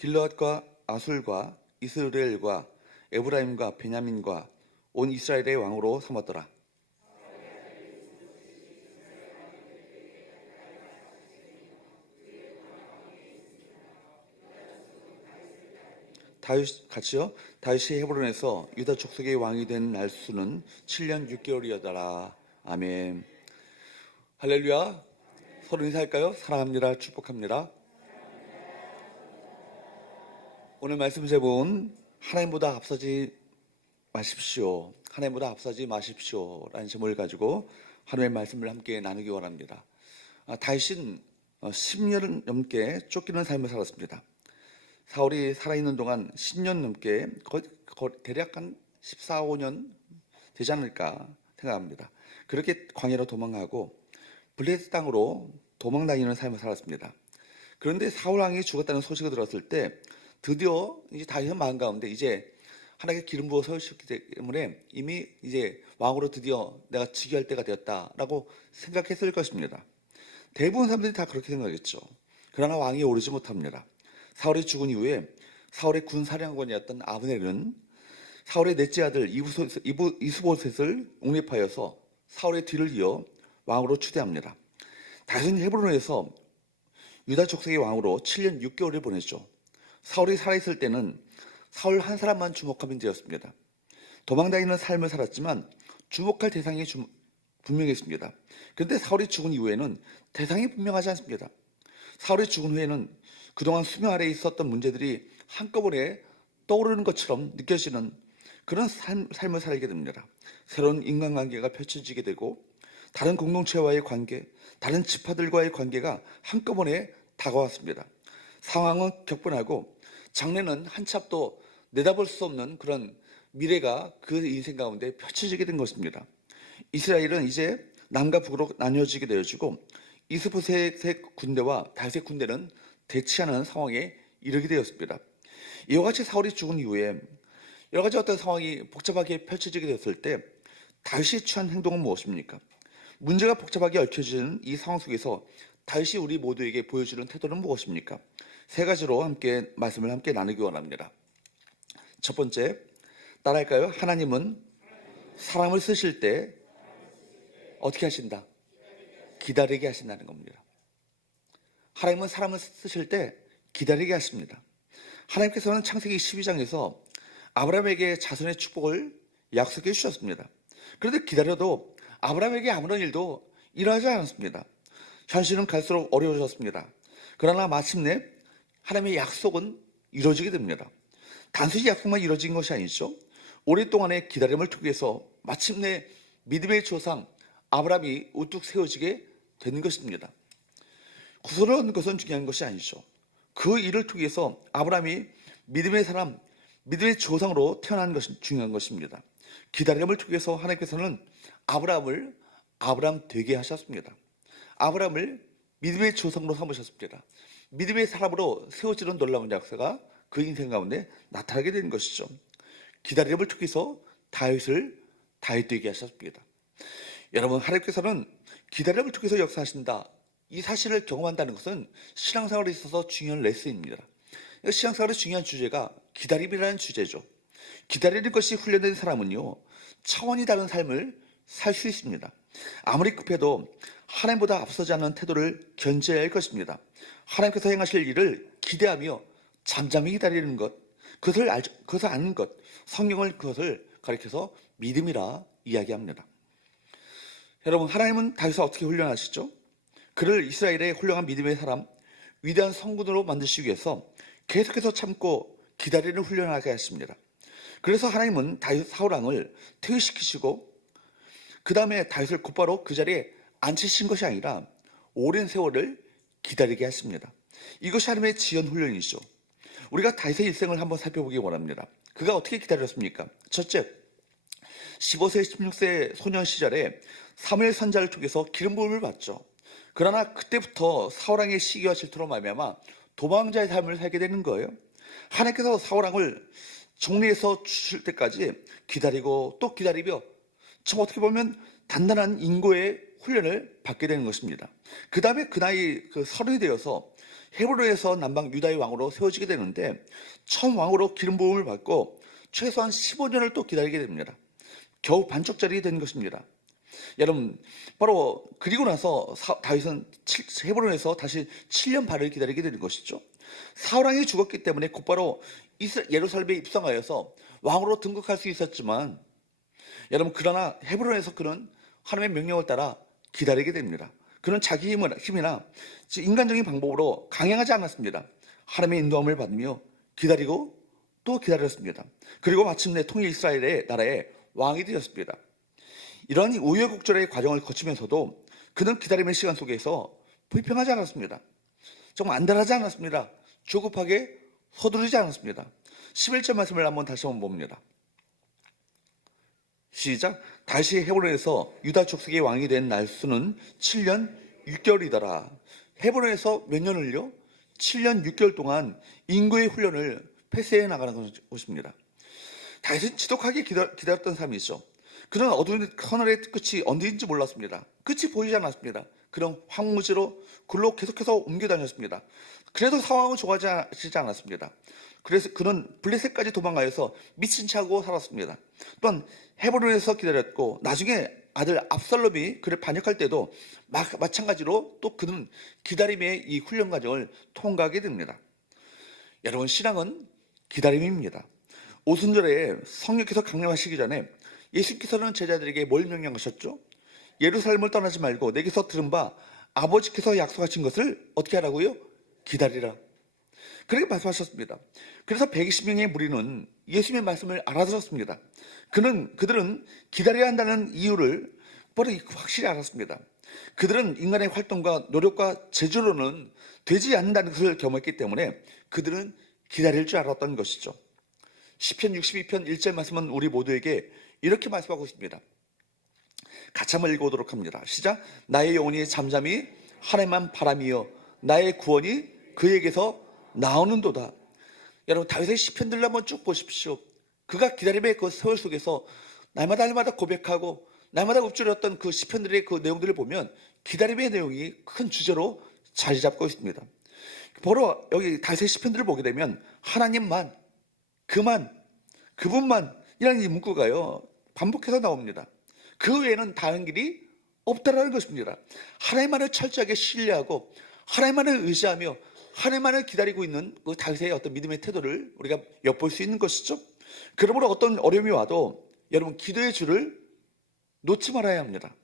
길르앗과 아술과 이스라엘과 에브라임과 베냐민과 온 이스라엘의 왕으로 삼았더라. 같이요. 다윗이 헤브론에서 유다 족속의 왕이 된 날수는 7년 6개월이었더라. 아멘. 할렐루야. 서로 인사할까요? 사랑합니다. 축복합니다. 오늘 말씀 제목은 하나님보다 앞서지 마십시오. 하나님보다 앞서지 마십시오. 라는 제목을 가지고 하나님의 말씀을 함께 나누기 원합니다. 다윗은 10년 넘게 쫓기는 삶을 살았습니다. 사울이 살아있는 동안 10년 넘게 대략 한 14, 15년 되지 않을까 생각합니다. 그렇게 광야로 도망가고 블레셋 땅으로 도망다니는 삶을 살았습니다. 그런데 사울 왕이 죽었다는 소식을 들었을 때 드디어 이제 다윗의 마음 가운데 이제 하나님께 기름 부어 세우셨기 때문에 이미 이제 왕으로 드디어 내가 즉위할 때가 되었다라고 생각했을 것입니다. 대부분 사람들이 다 그렇게 생각했죠. 그러나 왕이 오르지 못합니다. 사울이 죽은 이후에 사울의 군사령관이었던 아브넬은 사울의 넷째 아들 이스보셋을 옹립하여서 사울의 뒤를 이어 왕으로 추대합니다. 다윗은 헤브론에서 유다 족속의 왕으로 7년 6개월을 보냈죠. 사울이 살아있을 때는 사울 한 사람만 주목하면 되었습니다. 도망다니는 삶을 살았지만 주목할 대상이 분명했습니다. 그런데 사울이 죽은 이후에는 대상이 분명하지 않습니다. 사울이 죽은 후에는 그동안 수면 아래에 있었던 문제들이 한꺼번에 떠오르는 것처럼 느껴지는 그런 삶을 살게 됩니다. 새로운 인간관계가 펼쳐지게 되고 다른 공동체와의 관계, 다른 지파들과의 관계가 한꺼번에 다가왔습니다. 상황은 격변하고 장래는 한참도 내다볼 수 없는 그런 미래가 그 인생 가운데 펼쳐지게 된 것입니다. 이스라엘은 이제 남과 북으로 나뉘어지게 되어지고 이스보셋의 군대와 다윗의 군대는 대치하는 상황에 이르게 되었습니다. 이와 같이 사울이 죽은 이후에 여러 가지 어떤 상황이 복잡하게 펼쳐지게 됐을 때 다윗이 취한 행동은 무엇입니까? 문제가 복잡하게 얽혀지는 이 상황 속에서 다윗이 우리 모두에게 보여주는 태도는 무엇입니까? 세 가지로 함께 말씀을 함께 나누기 원합니다. 첫 번째, 따라할까요? 하나님은 사람을 쓰실 때 어떻게 하신다? 기다리게 하신다는 겁니다. 하나님은 사람을 쓰실 때 기다리게 하십니다. 하나님께서는 창세기 12장에서 아브라함에게 자손의 축복을 약속해 주셨습니다. 그런데 기다려도 아브라함에게 아무런 일도 일어나지 않았습니다. 현실은 갈수록 어려워졌습니다. 그러나 마침내 하나님의 약속은 이루어지게 됩니다. 단순히 약속만 이루어진 것이 아니죠. 오랫동안의 기다림을 통해서 마침내 믿음의 조상 아브라함이 우뚝 세워지게 되는 것입니다. 구설을 얻는 것은 중요한 것이 아니죠. 그 일을 통해서 아브라함이 믿음의 사람, 믿음의 조상으로 태어난 것이 중요한 것입니다. 기다림을 통해서 하나님께서는 아브라함을 아브라함 되게 하셨습니다. 아브라함을 믿음의 조상으로 삼으셨습니다. 믿음의 사람으로 세워지는 놀라운 역사가 그 인생 가운데 나타나게 되는 것이죠. 기다림을 통해서 다윗을 다윗 되게 하셨습니다. 여러분, 하나님께서는 기다림을 통해서 역사하신다. 이 사실을 경험한다는 것은 신앙생활에 있어서 중요한 레슨입니다. 신앙생활의 중요한 주제가 기다림이라는 주제죠. 기다리는 것이 훈련된 사람은요, 차원이 다른 삶을 살 수 있습니다. 아무리 급해도 하나님보다 앞서지 않는 태도를 견제해야 할 것입니다. 하나님께서 행하실 일을 기대하며 잠잠히 기다리는 것, 그것을 아는 것, 성경을 그것을 가리켜서 믿음이라 이야기합니다. 여러분, 하나님은 다윗을 어떻게 훈련하시죠? 그를 이스라엘의 훌륭한 믿음의 사람, 위대한 성군으로 만드시기 위해서 계속해서 참고 기다리는 훈련하게 하십니다. 그래서 하나님은 다윗 사울 왕을 퇴위시키시고 그 다음에 다윗을 곧바로 그 자리에 앉히신 것이 아니라 오랜 세월을 기다리게 하십니다. 이것이 하나님의 지연 훈련이죠. 우리가 다윗의 일생을 한번 살펴보기 원합니다. 그가 어떻게 기다렸습니까? 첫째, 15세, 16세 소년 시절에 사무엘 선지자를 통해서 기름 부음을 받죠. 그러나 그때부터 사울 왕의 시기와 질투로 말미암아 도망자의 삶을 살게 되는 거예요. 하나님께서 사울 왕을 정리해서 주실 때까지 기다리고 또 기다리며 참 어떻게 보면 단단한 인고의 훈련을 받게 되는 것입니다. 그 다음에 그 나이 서른이 되어서 헤브론에서 남방 유다의 왕으로 세워지게 되는데 처음 왕으로 기름 부음을 받고 최소한 15년을 또 기다리게 됩니다. 겨우 반쪽짜리 된 것입니다. 여러분, 바로 그리고 나서 다윗은 헤브론에서 다시 7년 반을 기다리게 되는 것이죠. 사울왕이 죽었기 때문에 곧바로 예루살렘에 입성하여서 왕으로 등극할 수 있었지만 여러분, 그러나 헤브론에서 그는 하나님의 명령을 따라 기다리게 됩니다. 그는 자기 힘이나 인간적인 방법으로 강행하지 않았습니다. 하나님의 인도함을 받으며 기다리고 또 기다렸습니다. 그리고 마침내 통일 이스라엘의 나라의 왕이 되었습니다. 이러한 우여곡절의 과정을 거치면서도 그는 기다림의 시간 속에서 불평하지 않았습니다. 정말 안달하지 않았습니다. 조급하게 서두르지 않았습니다. 11절 말씀을 다시 한번 봅니다. 시작. 다시 헤브론에서 유다 족속의 왕이 된 날수는 7년 6개월이더라. 헤브론에서 몇 년을요? 7년 6개월 동안 인구의 훈련을 폐쇄해 나가는 것입니다. 다윗은 지독하게 기다렸던 사람이죠. 그는 어두운 터널의 끝이 언제인지 몰랐습니다. 끝이 보이지 않았습니다. 그런 황무지로 글로 계속해서 옮겨 다녔습니다. 그래도 상황은 좋아지지 않았습니다. 그래서 그는 블레셋까지 도망가서 미친 체 하고 살았습니다. 또한 헤브론에서 기다렸고 나중에 아들 압살롬이 그를 반역할 때도 마찬가지로 또 그는 기다림의 이 훈련 과정을 통과하게 됩니다. 여러분, 신앙은 기다림입니다. 오순절에 성령께서 강림하시기 전에 예수께서는 제자들에게 뭘 명령하셨죠? 예루살렘을 떠나지 말고 내게서 들은 바 아버지께서 약속하신 것을 어떻게 하라고요? 기다리라. 그렇게 말씀하셨습니다. 그래서 120명의 무리는 예수님의 말씀을 알아들었습니다. 그들은 기다려야 한다는 이유를 바로 확실히 알았습니다. 그들은 인간의 활동과 노력과 재주로는 되지 않는다는 것을 경험했기 때문에 그들은 기다릴 줄 알았던 것이죠. 시편 62편 1절 말씀은 우리 모두에게 이렇게 말씀하고 있습니다. 같이 한번 읽어보도록 합니다. 시작. 나의 영혼이 잠잠히 하나님만 바라미어 나의 구원이 그에게서 나오는도다. 여러분, 다윗의 시편들을 한번 쭉 보십시오. 그가 기다림의 그 세월 속에서 날마다 고백하고 날마다 읊조렸던 그 시편들의 그 내용들을 보면 기다림의 내용이 큰 주제로 자리 잡고 있습니다. 바로 여기 다윗의 시편들을 보게 되면 하나님만, 그분만 이라는 이 문구가요 반복해서 나옵니다. 그 외에는 다른 길이 없다라는 것입니다. 하나님만을 철저하게 신뢰하고 하나님만을 의지하며 하나님만을 기다리고 있는 그 다윗의 어떤 믿음의 태도를 우리가 엿볼 수 있는 것이죠. 그러므로 어떤 어려움이 와도 여러분, 기도의 줄을 놓지 말아야 합니다.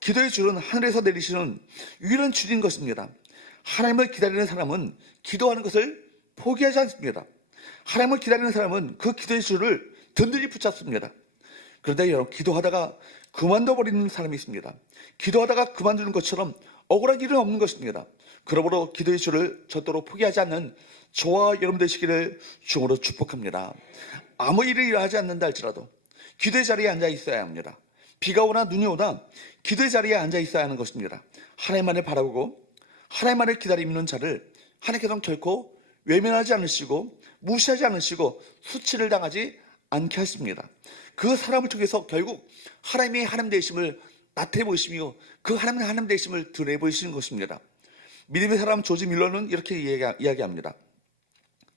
기도의 줄은 하늘에서 내리시는 유일한 줄인 것입니다. 하나님을 기다리는 사람은 기도하는 것을 포기하지 않습니다. 하나님을 기다리는 사람은 그 기도의 줄을 든든히 붙잡습니다. 그런데 여러분, 기도하다가 그만둬버리는 사람이 있습니다. 기도하다가 그만두는 것처럼 억울한 일은 없는 것입니다. 그러므로 기도의 줄을 절대로 포기하지 않는 저와 여러분 되시기를 주으로 축복합니다. 아무 일을 일하지 않는다 할지라도 기도의 자리에 앉아 있어야 합니다. 비가 오나 눈이 오나 기도의 자리에 앉아 있어야 하는 것입니다. 하나님만을 바라보고 하나님만을 기다리는 자를 하나님께서는 결코 외면하지 않으시고 무시하지 않으시고 수치를 당하지 않게 하십니다. 그 사람을 통해서 결국 하나님의 하나님 되심을 나타내 보이시며 그 하나님의 하나님 되심을 드러내 보이시는 것입니다. 믿음의 사람 조지 밀러는 이렇게 이야기합니다.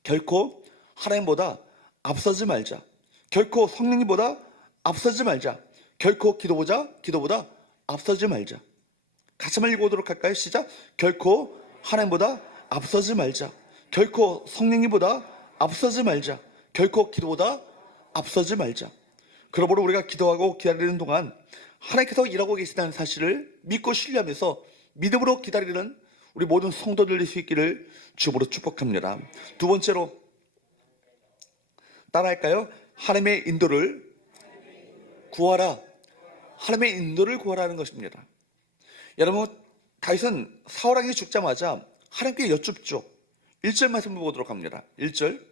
결코 하나님보다 앞서지 말자. 결코 성령님보다 앞서지 말자. 결코 기도보다 앞서지 말자. 같이 한번 읽어보도록 할까요? 시작. 결코 하나님보다 앞서지 말자. 결코 성령님보다 앞서지 말자. 결코 기도보다 앞서지 말자. 그러므로 우리가 기도하고 기다리는 동안 하나님께서 일하고 계시다는 사실을 믿고 신뢰하면서 믿음으로 기다리는 우리 모든 성도들 될 수 있기를 주으로 축복합니다. 두 번째로 따라할까요? 하나님의 인도를 구하라. 하나님의 인도를 구하라는 것입니다. 여러분, 다윗은 사울왕이 죽자마자 하나님께 여쭙죠. 1절 말씀을 보도록 합니다. 1절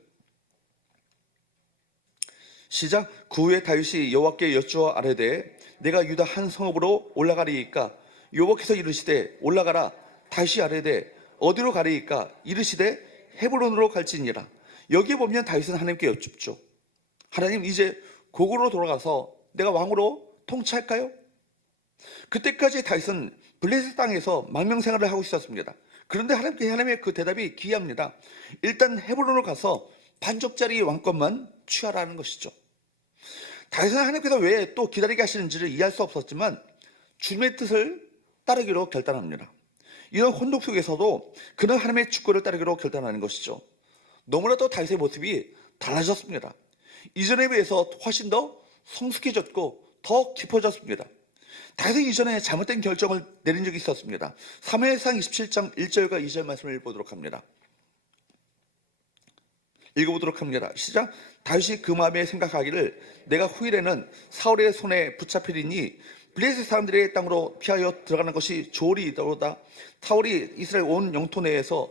시작. 그 후에 다윗이 여호와께 여쭈어 아뢰되 내가 유다 한 성읍으로 올라가리이까? 여호와께서 이르시되 올라가라. 다윗이 아뢰되 어디로 가리이까? 이르시되 헤브론으로 갈지니라. 여기에 보면 다윗은 하나님께 여쭙죠. 하나님, 이제 고국으로 돌아가서 내가 왕으로 통치할까요? 그때까지 다윗은 블레셋 땅에서 망명생활을 하고 있었습니다. 그런데 하나님의 그 대답이 기이합니다. 일단 헤브론으로 가서 반쪽짜리 왕권만 취하라는 것이죠. 다윗은 하나님께서 왜 또 기다리게 하시는지를 이해할 수 없었지만 주님의 뜻을 따르기로 결단합니다. 이런 혼동 속에서도 그는 하나님의 축구를 따르기로 결단하는 것이죠. 너무나도 다윗의 모습이 달라졌습니다. 이전에 비해서 훨씬 더 성숙해졌고 더 깊어졌습니다. 다윗은 이전에 잘못된 결정을 내린 적이 있었습니다. 사무엘상 27장 1절과 2절 말씀을 읽어보도록 합니다. 시작. 다윗이 그 마음에 생각하기를 내가 후일에는 사울의 손에 붙잡히리니 블레셋 사람들의 땅으로 피하여 들어가는 것이 좋으리이다. 사울이 이스라엘 온 영토 내에서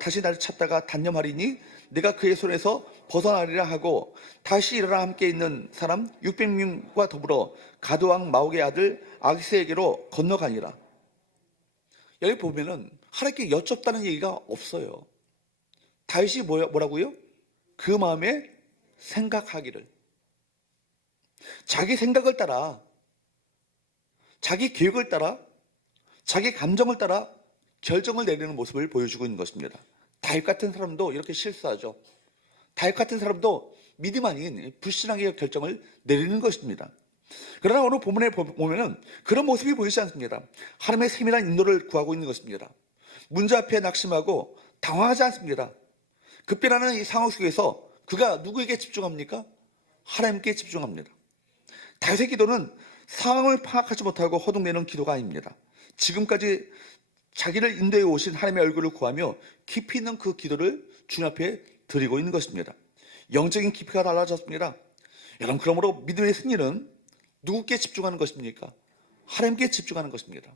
다시 나를 찾다가 단념하리니 내가 그의 손에서 벗어나리라 하고 다시 일어나 함께 있는 사람 600명과 더불어 가드왕 마옥의 아들 아기스에게로 건너가니라. 여기 보면은 하나님께 여쭙다는 얘기가 없어요. 다윗이 뭐라고요? 그 마음에 생각하기를. 자기 생각을 따라, 자기 계획을 따라, 자기 감정을 따라 결정을 내리는 모습을 보여주고 있는 것입니다. 다윗 같은 사람도 이렇게 실수하죠. 다윗 같은 사람도 믿음 아닌 불신앙의 결정을 내리는 것입니다. 그러나 오늘 본문에 보면은 그런 모습이 보이지 않습니다. 하나님의 세밀한 인도를 구하고 있는 것입니다. 문제 앞에 낙심하고 당황하지 않습니다. 급변하는 이 상황 속에서 그가 누구에게 집중합니까? 하나님께 집중합니다. 다윗의 기도는 상황을 파악하지 못하고 허둥대는 기도가 아닙니다. 지금까지 자기를 인도해 오신 하나님의 얼굴을 구하며 깊이 있는 그 기도를 주님 앞에 드리고 있는 것입니다. 영적인 깊이가 달라졌습니다. 여러분, 그러므로 믿음의 승리는 누구께 집중하는 것입니까? 하나님께 집중하는 것입니다.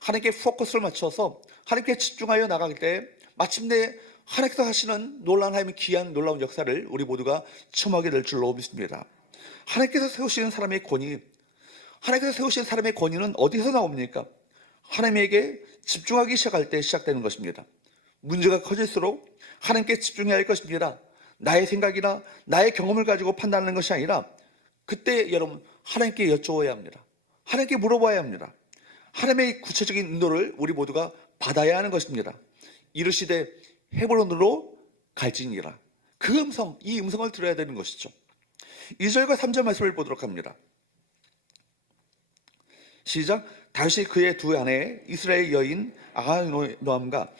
하나님께 포커스를 맞춰서 하나님께 집중하여 나가기 때 마침내 하나님께서 하시는 놀라운 하나님의 귀한 놀라운 역사를 우리 모두가 체험하게 될 줄로 믿습니다. 하나님께서 세우시는 사람의 권위, 하나님께서 세우신 사람의 권위는 어디서 나옵니까? 하나님에게 집중하기 시작할 때 시작되는 것입니다. 문제가 커질수록 하나님께 집중해야 할 것입니다. 나의 생각이나 나의 경험을 가지고 판단하는 것이 아니라 그때 여러분 하나님께 여쭤야 합니다. 하나님께 물어봐야 합니다. 하나님의 구체적인 인도를 우리 모두가 받아야 하는 것입니다. 이르시되 헤브론으로 갈지니라. 그 음성, 이 음성을 들어야 되는 것이죠. 2절과 3절 말씀을 보도록 합니다. 시작. 다윗이 그의 두 아내 이스라엘 여인 아하노암과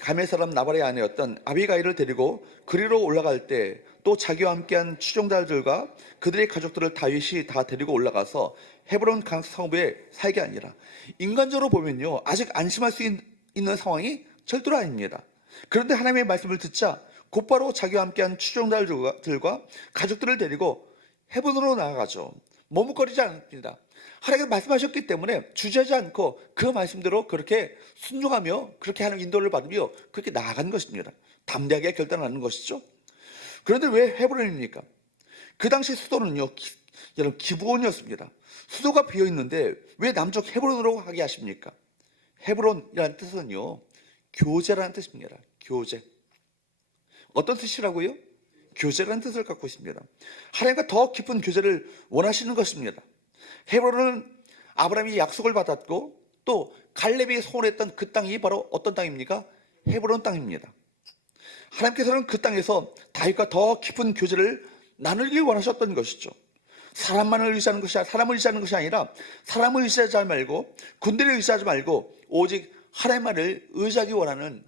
가메 사람 나발의 아내였던 아비가일을 데리고 그리로 올라갈 때 또 자기와 함께한 추종자들과 그들의 가족들을 다윗이 다 데리고 올라가서 헤브론 강 성부에 살게 하니라. 인간적으로 보면요, 아직 안심할 수 있는 상황이 절대로 아닙니다. 그런데 하나님의 말씀을 듣자 곧바로 자기와 함께한 추종자들과 가족들을 데리고 헤브론으로 나아가죠. 머뭇거리지 않습니다. 하나님께서 말씀하셨기 때문에 주저하지 않고 그 말씀대로 그렇게 순종하며 그렇게 하는 인도를 받으며 그렇게 나아간 것입니다. 담대하게 결단하는 것이죠. 그런데 왜 헤브론입니까? 그 당시 수도는요, 여러분 기브온이었습니다. 수도가 비어 있는데 왜 남쪽 헤브론으로 하게 하십니까? 헤브론이라는 뜻은요, 교제라는 뜻입니다. 교제. 어떤 뜻이라고요? 교제라는 뜻을 갖고 있습니다. 하나님과 더 깊은 교제를 원하시는 것입니다. 헤브론은 아브라함이 약속을 받았고 또 갈렙이 소원했던 그 땅이 바로 어떤 땅입니까? 헤브론 땅입니다. 하나님께서는 그 땅에서 다윗과 더 깊은 교제를 나누길 원하셨던 것이죠. 사람을 의지하는 것이 아니라 사람을 의지하지 말고 군대를 의지하지 말고 오직 하나님만을 의지하기 원하는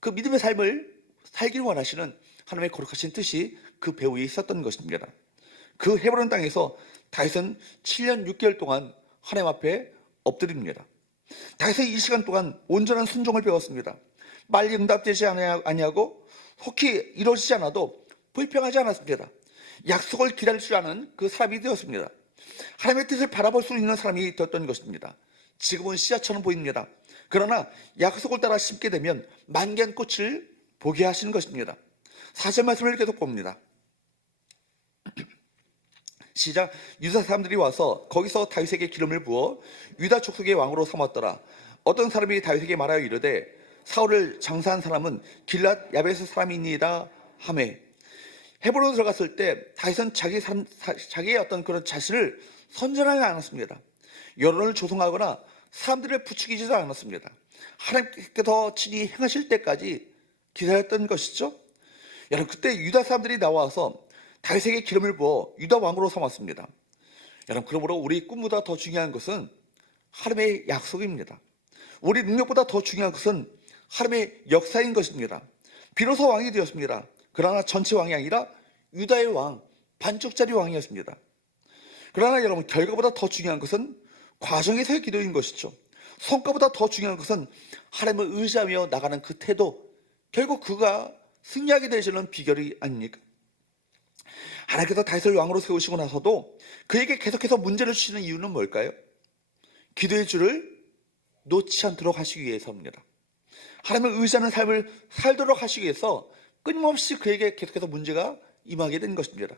그 믿음의 삶을 살길 원하시는 하나님의 거룩하신 뜻이 그 배후에 있었던 것입니다. 그 헤브론 땅에서 다윗은 7년 6개월 동안 하나님 앞에 엎드립니다. 다윗은 이 시간 동안 온전한 순종을 배웠습니다. 빨리 응답되지 아니하고 속히 이루어지지 않아도 불평하지 않았습니다. 약속을 기다릴 줄 아는 그 사람이 되었습니다. 하나님의 뜻을 바라볼 수 있는 사람이 되었던 것입니다. 지금은 씨앗처럼 보입니다. 그러나 약속을 따라 심게 되면 만개한 꽃을 보게 하시는 것입니다. 4절 말씀을 계속 봅니다. 시작. 유다 사람들이 와서 거기서 다윗에게 기름을 부어 유다 족속의 왕으로 삼았더라. 어떤 사람이 다윗에게 말하여 이르되 사울을 장사한 사람은 길랏 야베스 사람이니이다 하매. 헤브론에 들어갔을 때 다윗은 자기의 어떤 그런 자신을 선전하지 않았습니다. 여론을 조성하거나 사람들을 부추기지도 않았습니다. 하나님께서 친히 행하실 때까지 기다렸던 것이죠. 여러분, 그때 유다 사람들이 나와서 다윗에게 기름을 부어 유다 왕으로 삼았습니다. 여러분, 그러므로 우리 꿈보다 더 중요한 것은 하나님의 약속입니다. 우리 능력보다 더 중요한 것은 하나님의 역사인 것입니다. 비로소 왕이 되었습니다. 그러나 전체 왕이 아니라 유다의 왕, 반쪽짜리 왕이었습니다. 그러나 여러분, 결과보다 더 중요한 것은 과정에서의 기도인 것이죠. 성과보다 더 중요한 것은 하나님을 의지하며 나가는 그 태도, 결국 그가 승리하게 되시는 비결이 아닙니까? 하나님께서 다윗을 왕으로 세우시고 나서도 그에게 계속해서 문제를 주시는 이유는 뭘까요? 기도의 줄을 놓지 않도록 하시기 위해서입니다. 하나님을 의지하는 삶을 살도록 하시기 위해서 끊임없이 그에게 계속해서 문제가 임하게 된 것입니다.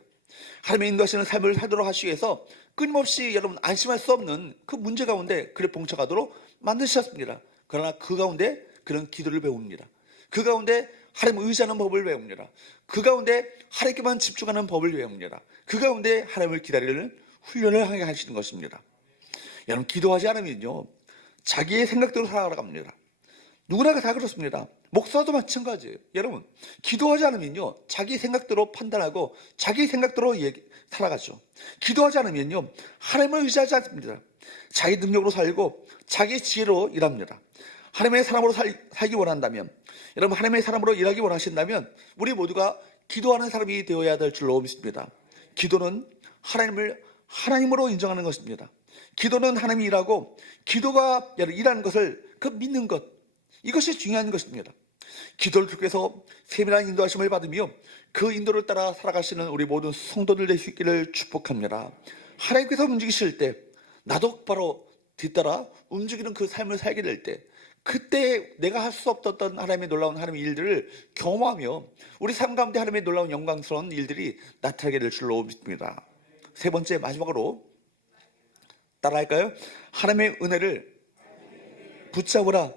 하나님의 인도하시는 삶을 살도록 하시기 위해서 끊임없이 여러분 안심할 수 없는 그 문제 가운데 그를 봉착하도록 만드셨습니다. 그러나 그 가운데 그는 기도를 배웁니다. 그 가운데 하나님을 의지하는 법을 배웁니다. 그 가운데 하나님께만 집중하는 법을 배웁니다. 그 가운데 하나님을 기다리는 훈련을 하게 하시는 것입니다. 여러분, 기도하지 않으면요, 자기의 생각대로 살아갑니다. 누구나 다 그렇습니다. 목사도 마찬가지예요. 여러분, 기도하지 않으면요, 자기 생각대로 판단하고 자기 생각대로 살아가죠. 기도하지 않으면요, 하나님을 의지하지 않습니다. 자기 능력으로 살고 자기 지혜로 일합니다. 하나님의 사람으로 살기 원한다면, 여러분, 하나님의 사람으로 일하기 원하신다면 우리 모두가 기도하는 사람이 되어야 될 줄로 믿습니다. 기도는 하나님을 하나님으로 인정하는 것입니다. 기도는 하나님이 일하고 기도가 일하는 것을 그 믿는 것, 이것이 중요한 것입니다. 기도를 통해서 세밀한 인도하심을 받으며 그 인도를 따라 살아가시는 우리 모든 성도들 될 수 있기를 축복합니다. 하나님께서 움직이실 때 나도 바로 뒤따라 움직이는 그 삶을 살게 될 때, 그때 내가 할 수 없었던 하나님의 놀라운 하나님의 일들을 경험하며 우리 삶 가운데 하나님의 놀라운 영광스러운 일들이 나타나게 될 줄로 믿습니다. 세 번째, 마지막으로 따라할까요? 하나님의 은혜를 붙잡으라.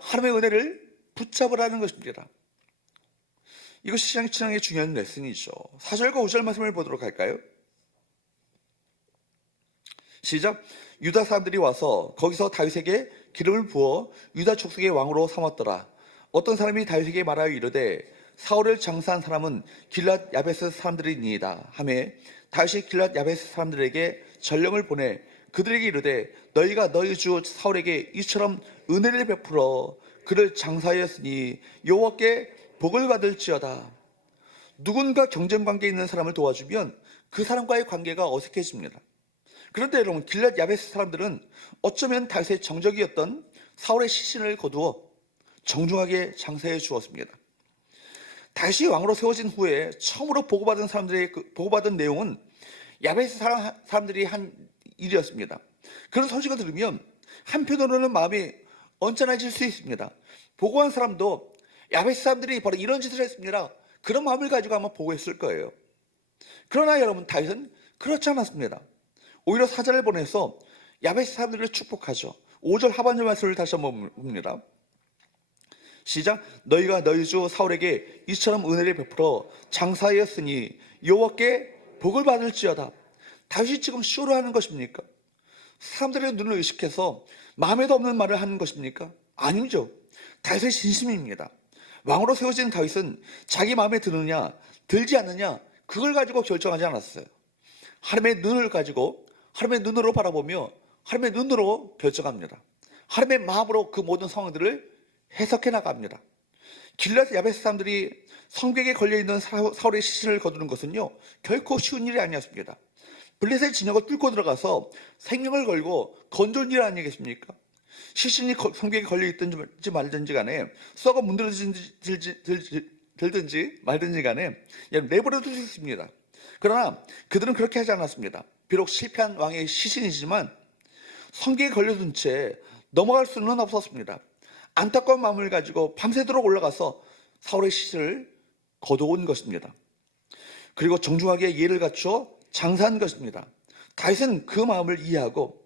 하나님의 은혜를 붙잡으라는 것입니다. 이것이 신앙의 중요한 레슨이죠. 4절과 5절 말씀을 보도록 할까요? 시작. 유다 사람들이 와서 거기서 다윗에게 기름을 부어 유다 족속의 왕으로 삼았더라. 어떤 사람이 다윗에게 말하여 이르되 사울을 장사한 사람은 길랏 야베스 사람들이니이다 하매 다윗이 길랏 야베스 사람들에게 전령을 보내 그들에게 이르되 너희가 너희 주 사울에게 이처럼 은혜를 베풀어 그를 장사하였으니 여호와께 복을 받을지어다. 누군가 경쟁관계에 있는 사람을 도와주면 그 사람과의 관계가 어색해집니다. 그런데 여러분, 길랏 야베스 사람들은 어쩌면 다윗의 정적이었던 사울의 시신을 거두어 정중하게 장사해 주었습니다. 다윗이 왕으로 세워진 후에 처음으로 보고받은 내용은 야베스 사람들이 한 일이었습니다. 그런 소식을 들으면 한편으로는 마음이 언짢아질 수 있습니다. 보고한 사람도 야베스 사람들이 바로 이런 짓을 했습니다, 그런 마음을 가지고 아마 보고했을 거예요. 그러나 여러분, 다윗은 그렇지 않았습니다. 오히려 사자를 보내서 야베스 사람들을 축복하죠. 5절 하반절 말씀을 다시 한번 봅니다. 시작. 너희가 너희 주 사울에게 이처럼 은혜를 베풀어 장사하였으니 여호와께 복을 받을지어다. 다윗이 지금 쇼로 하는 것입니까? 사람들의 눈을 의식해서 마음에도 없는 말을 하는 것입니까? 아니죠. 다윗의 진심입니다. 왕으로 세워진 다윗은 자기 마음에 드느냐 들지 않느냐 그걸 가지고 결정하지 않았어요. 하나님의 눈을 가지고 하나님의 눈으로 바라보며 하나님의 눈으로 결정합니다. 하나님의 마음으로 그 모든 상황들을 해석해 나갑니다. 길랏 야베스 사람들이 성벽에 걸려있는 사울의 시신을 거두는 것은요, 결코 쉬운 일이 아니었습니다. 블레셋 진영을 뚫고 들어가서 생명을 걸고 건져온 일 아니겠습니까? 시신이 성벽에 걸려있든지 말든지 간에 썩어 문드러지든지 말든지 간에 내버려 둘 수 있습니다. 그러나 그들은 그렇게 하지 않았습니다. 비록 실패한 왕의 시신이지만 성벽에 걸려둔 채 넘어갈 수는 없었습니다. 안타까운 마음을 가지고 밤새도록 올라가서 사울의 시신을 거두온 것입니다. 그리고 정중하게 예를 갖추어 장사한 것입니다. 다윗은 그 마음을 이해하고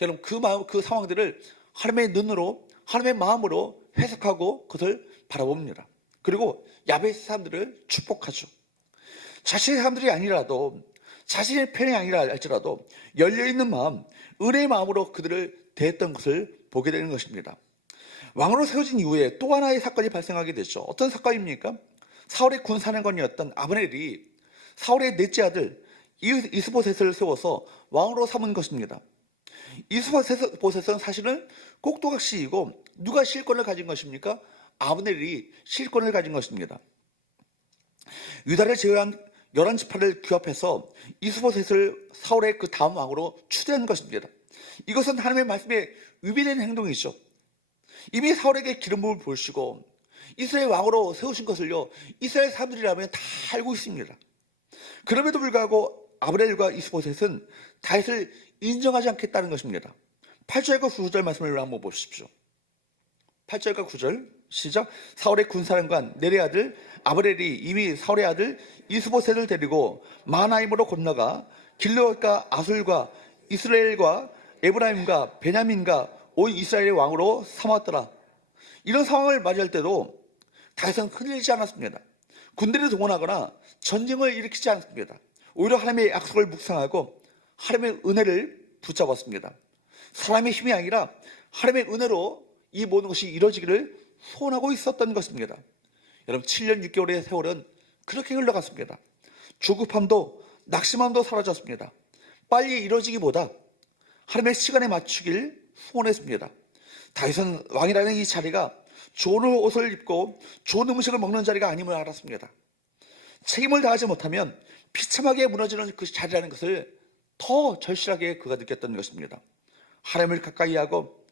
여러분, 그 상황들을 하나님의 눈으로 하나님의 마음으로 해석하고 그것을 바라봅니다. 그리고 야베스 사람들을 축복하죠. 자신의 사람들이 아니라도, 자신의 편이 아니라 할지라도 열려있는 마음, 은혜의 마음으로 그들을 대했던 것을 보게 되는 것입니다. 왕으로 세워진 이후에 또 하나의 사건이 발생하게 되죠. 어떤 사건입니까? 사울의 군사령관이었던 아브넬이 사울의 넷째 아들 이스보셋을 세워서 왕으로 삼은 것입니다. 이스보셋은 사실은 꼭두각시이고 누가 실권을 가진 것입니까? 아브넬이 실권을 가진 것입니다. 유다를 제외한 11지파를 규합해서 이스보셋을 사울의 그 다음 왕으로 추대한 것입니다. 이것은 하나님의 말씀에 위배되는 행동이죠. 이미 사울에게 기름 부음을 보시고 이스라엘 왕으로 세우신 것을요, 이스라엘 사람들이라면 다 알고 있습니다. 그럼에도 불구하고 아브넬과 이스보셋은 다윗을 인정하지 않겠다는 것입니다. 8절과 9절 말씀을 한번 보십시오. 8절과 9절 시작. 사울의 군사령관 넬의 아들 아브넬이 이미 사울의 아들 이스보셋을 데리고 마하나임으로 건너가 길르앗과 아술과 이스라엘과 에브라임과 베냐민과 온 이스라엘의 왕으로 삼았더라. 이런 상황을 맞이할 때도 다윗은 흔들리지 않았습니다. 군대를 동원하거나 전쟁을 일으키지 않았습니다. 오히려 하나님의 약속을 묵상하고 하나님의 은혜를 붙잡았습니다. 사람의 힘이 아니라 하나님의 은혜로 이 모든 것이 이루어지기를 소원하고 있었던 것입니다. 여러분, 7년 6개월의 세월은 그렇게 흘러갔습니다. 조급함도 낙심함도 사라졌습니다. 빨리 이루어지기보다 하나님의 시간에 맞추길 소원했습니다. 다윗은 왕이라는 이 자리가 좋은 옷을 입고 좋은 음식을 먹는 자리가 아님을 알았습니다. 책임을 다하지 못하면 비참하게 무너지는 그 자리라는 것을 더 절실하게 그가 느꼈던 것입니다. 하나님을 가까이 하고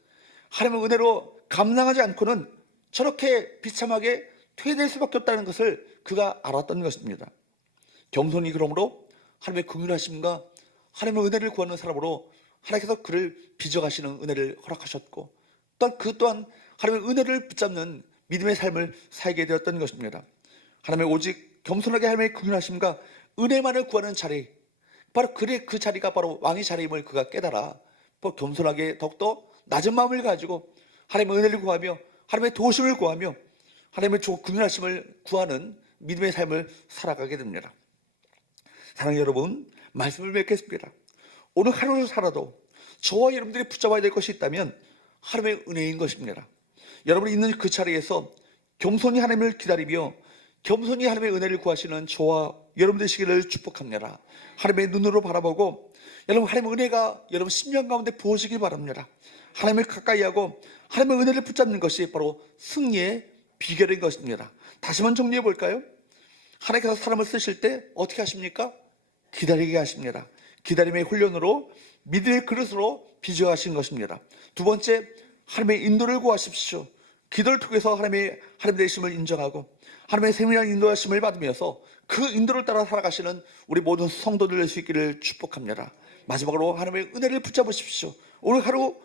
하나님의 은혜로 감당하지 않고는 저렇게 비참하게 퇴될 수밖에 없다는 것을 그가 알았던 것입니다. 겸손히 그러므로 하나님의 긍휼하심과 하나님의 은혜를 구하는 사람으로 하나님께서 그를 빚어가시는 은혜를 허락하셨고, 또한 그 또한 하나님의 은혜를 붙잡는 믿음의 삶을 살게 되었던 것입니다. 하나님의 오직 겸손하게 하나님의 긍휼하심과 은혜만을 구하는 자리, 바로 그 자리가 바로 왕의 자리임을 그가 깨달아 겸손하게 더욱더 낮은 마음을 가지고 하나님의 은혜를 구하며 하나님의 도우심을 구하며 하나님의 긍휼하심을 구하는 믿음의 삶을 살아가게 됩니다. 사랑하는 여러분, 말씀을 맺겠습니다. 오늘 하루를 살아도 저와 여러분들이 붙잡아야 될 것이 있다면 하나님의 은혜인 것입니다. 여러분이 있는 그 자리에서 겸손히 하나님을 기다리며 겸손히 하나님의 은혜를 구하시는 저와 여러분 되시기를 축복합니다. 하나님의 눈으로 바라보고 여러분 하나님의 은혜가 여러분 심령 가운데 부어지길 바랍니다. 하나님을 가까이 하고 하나님의 은혜를 붙잡는 것이 바로 승리의 비결인 것입니다. 다시 한번 정리해 볼까요? 하나님께서 사람을 쓰실 때 어떻게 하십니까? 기다리게 하십니다. 기다림의 훈련으로 믿음의 그릇으로 빚어가신 것입니다. 두 번째, 하나님의 인도를 구하십시오. 기도를 통해서 하나님 되심을 인정하고 하나님의 세밀한 인도하심을 받으면서 그 인도를 따라 살아가시는 우리 모든 성도들 될 수 있기를 축복합니다. 마지막으로 하나님의 은혜를 붙잡으십시오. 오늘 하루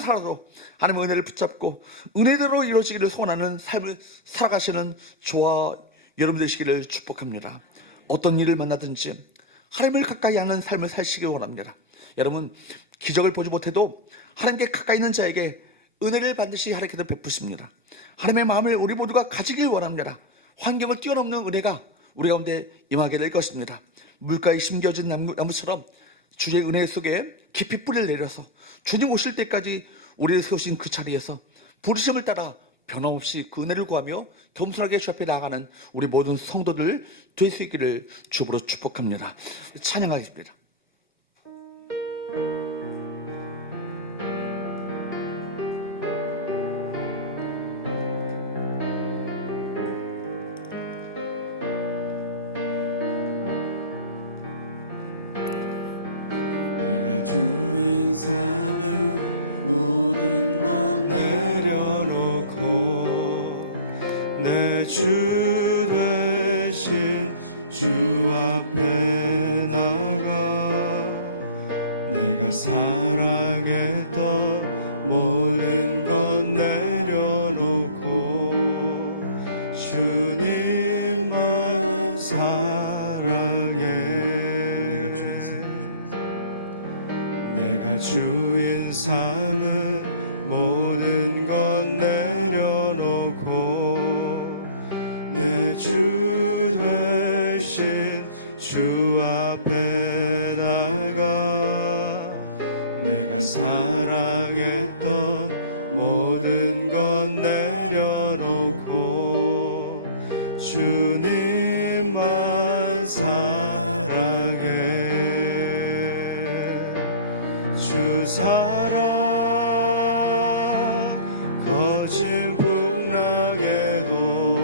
살아도 하나님의 은혜를 붙잡고 은혜대로 이루어지기를 소원하는 삶을 살아가시는 저와 여러분 되시기를 축복합니다. 어떤 일을 만나든지 하나님을 가까이 하는 삶을 사시기 원합니다. 여러분, 기적을 보지 못해도 하나님께 가까이 있는 자에게 은혜를 반드시 하나님께서 베푸십니다. 하나님의 마음을 우리 모두가 가지길 원합니다. 환경을 뛰어넘는 은혜가 우리 가운데 임하게 될 것입니다. 물가에 심겨진 나무처럼 주의 은혜 속에 깊이 뿌리를 내려서 주님 오실 때까지 우리를 세우신 그 자리에서 부르심을 따라 변함없이 그 은혜를 구하며 겸손하게 주 앞에 나아가는 우리 모든 성도들 될 수 있기를 주으로 축복합니다. 찬양하겠습니다. 주 되신 주 앞에 나가 내가 사랑했던 모든 건 내려놓고 주님만 사랑해. 내가 주인 삶은 모든 건 내려놓고 주 앞에 나가 주님만 사랑해. 주 사랑 거친 풍랑에도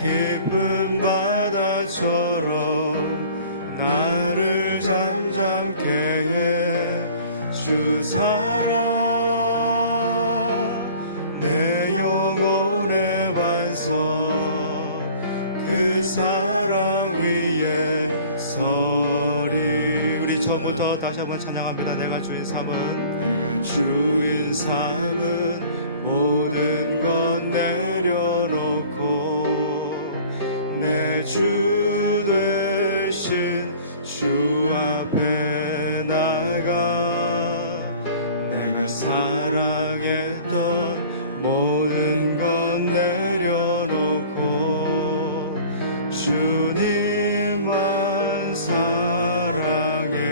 깊은 바다처럼 나를 잠잠케 해. 주 사랑 내 영혼의 반석, 그 사랑 위에 서리. 우리 처음부터 다시 한번 찬양합니다. 내가 주인 삼은, 주인 삼은 모든 것 내려놓고 내 주 되신 주 앞에 나가. 내가 사랑했던 모든 것 내려놓고 주님만 사랑해.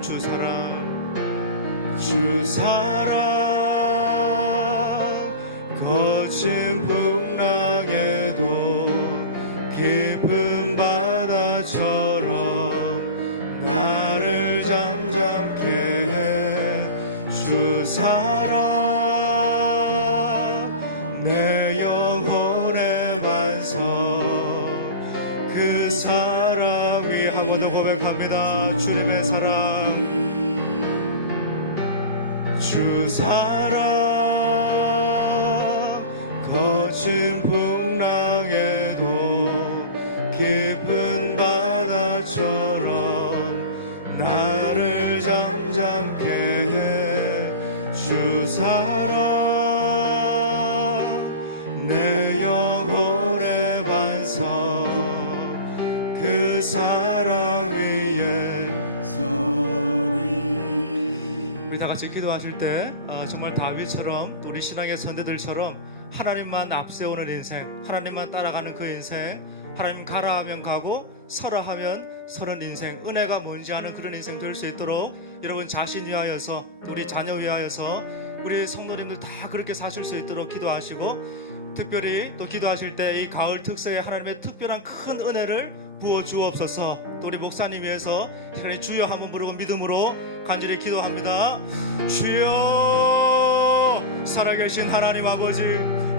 주 사랑, 주 사랑 거친 풍랑에도 깊은 바다처럼 나를 잠잠케 해. 주 사랑 내 영혼의 반석, 그 사랑 위. 한 번 더 고백합니다. 주님의 사랑, 주 사랑 거친 풍랑에도 깊은 바다처럼 나를 잠잠케 해. 주 사랑 내 영혼의 반석, 그 사랑 위에. 우리 다 같이 기도하실 때 정말 다윗처럼, 또 우리 신앙의 선대들처럼 하나님만 앞세우는 인생, 하나님만 따라가는 그 인생, 하나님 가라 하면 가고 서라 하면 서는 인생, 은혜가 뭔지 아는 그런 인생 될 수 있도록 여러분 자신 위하여서, 또 우리 자녀 위하여서, 우리 성도님들 다 그렇게 사실 수 있도록 기도하시고, 특별히 또 기도하실 때 이 가을 특세에 하나님의 특별한 큰 은혜를 부어 주옵소서. 또 우리 목사님 위해서 시간에 주여 한번 부르고 믿음으로 간절히 기도합니다. 주여, 살아계신 하나님 아버지,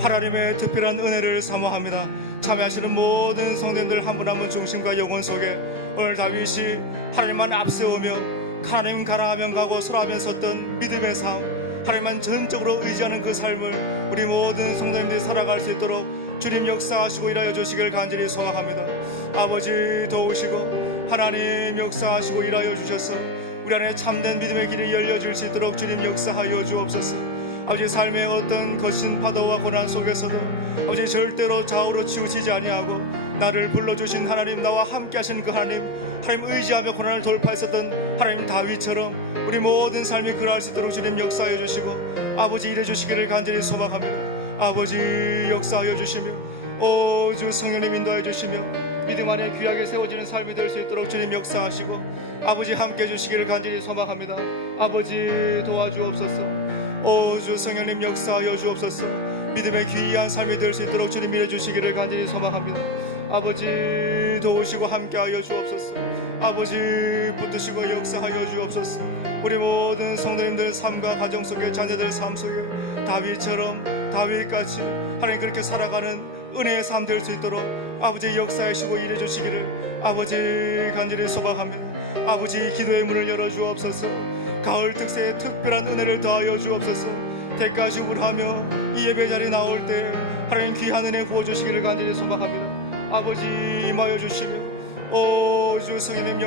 하나님의 특별한 은혜를 사모합니다. 참여하시는 모든 성도님들 한 분 한 분 중심과 영혼 속에 오늘 다윗이 하나님만 앞세우며 하나님 가라 하면 가고 서라 하면 섰던 믿음의 삶, 하나님만 전적으로 의지하는 그 삶을 우리 모든 성도님들이 살아갈 수 있도록 주님 역사하시고 일하여 주시길 간절히 소망합니다. 아버지 도우시고 하나님 역사하시고 일하여 주셔서 우리 안에 참된 믿음의 길이 열려질 수 있도록 주님 역사하여 주옵소서. 아버지 삶의 어떤 거친 파도와 고난 속에서도 아버지 절대로 좌우로 치우치지 아니하고 나를 불러주신 하나님, 나와 함께 하신 그 하나님 의지하며 고난을 돌파했었던 하나님 다윗처럼 우리 모든 삶이 그러할 수 있도록 주님 역사하여 주시고 아버지 일해 주시기를 간절히 소망합니다. 아버지 역사하여 주시며 주 성령님 인도하여 주시며 믿음 안에 귀하게 세워지는 삶이 될 수 있도록 주님 역사하시고 아버지 함께 해주시기를 간절히 소망합니다. 아버지 도와주옵소서. 주 성령님 역사하여 주옵소서. 믿음의 귀한 삶이 될 수 있도록 주님 일해 주시기를 간절히 소망합니다. 아버지 도우시고 함께하여 주옵소서. 아버지 붙드시고 역사하여 주옵소서. 우리 모든 성도님들 삶과 가정 속에 자녀들 삶 속에 다윗처럼 다윗같이 하나님 그렇게 살아가는 은혜의 삶 될 수 있도록 아버지 역사하시고 일해 주시기를 아버지 간절히 소망합니다. 아버지 기도의 문을 열어 주옵소서. 가을 특세에 특별한 은혜를 더하여 주옵소서. 대가주를 하며 이 예배 자리에 나올 때 하나님 귀한 은혜 부어주시기를 간절히 소망합니다. 아버지 임하여 주시며 주 성령님